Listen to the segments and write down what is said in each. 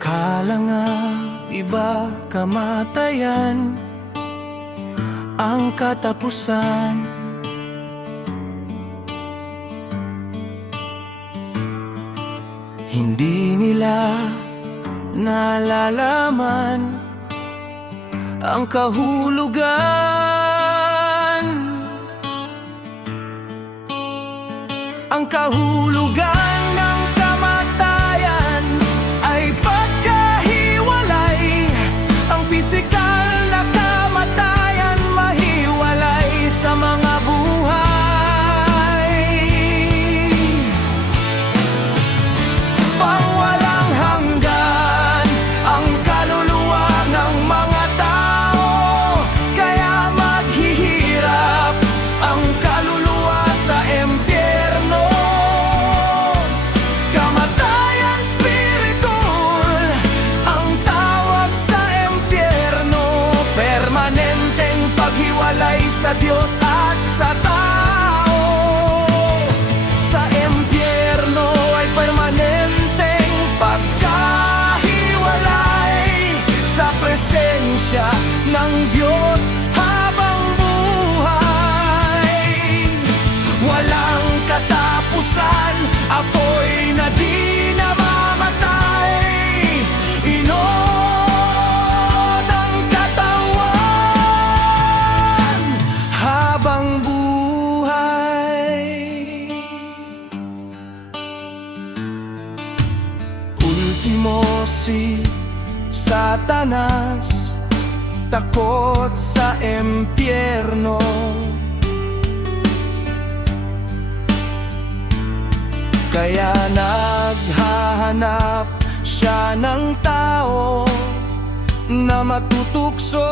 Akala nga iba kamatayan ang katapusan. Hindi nila nalalaman ang kahulugan. Ang kahulugan ng kamatayan ay pagkahiwalay. Ang pisikal na kamatayan mahiwalay sa mga buhay. Pangwalang hanggan ang kaluluwa ng mga tao, kaya maghihirap ang kaluluwa sa impyerno. Kamatayan spiritol ang tawag sa impyerno, permanenteng paghiwalay sa Diyos at sa tao. Sa impyerno ay permanenteng pagkahiwalay sa presensya ng Diyos habang buhay. Walang katapusan, apoy na di namamatay. Inod ang katawan habang buhay. Ultimo si Satanas, takot sa impyerno. Kaya naghahanap siya ng tao na matutukso.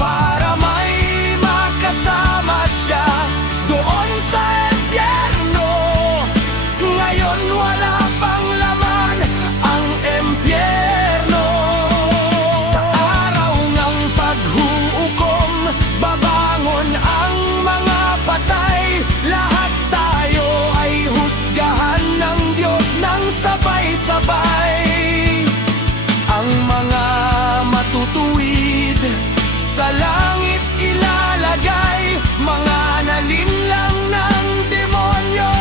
Para may makasama siya doon sa impyerno. Ngayon wala pang laman ang impyerno. Sa araw ng paghuhukom, babangon ang mga patay. Lahat tayo ay husgahan ng Diyos ng sabay-sabay. Ang mga matutuwid sa langit ilalagay, mga nalinlang ng demonyo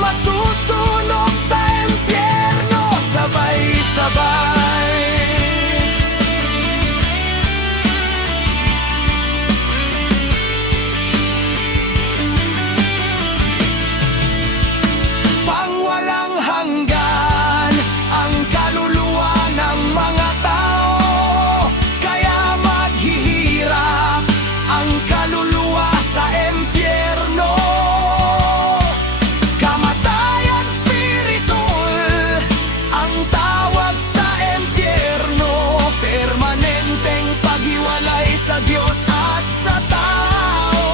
masusunog sa impyerno sabay-sabay. Pangwalang hanggan ang kaluluwa ng mga tao, kaya maghihirap ang kaluluwa sa impyerno. Kamatayan spiritol ang tawag sa impyerno, permanenteng paghiwalay sa Diyos at sa tao.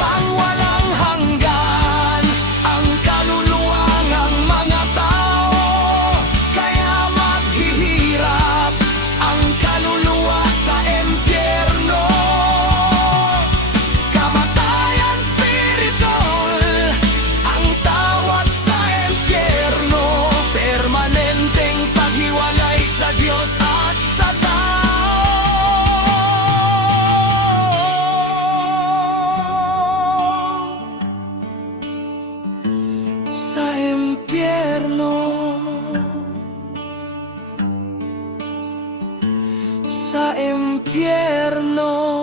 Pangwalang hanggan ang kaluluwa ng mga tao, kaya maghihirap ang kaluluwa sa impyerno. Kamatayan spiritol ang tawag sa impyerno, permanenteng paghiwalay sa Diyos at sa tao. Sa impyerno, sa impyerno.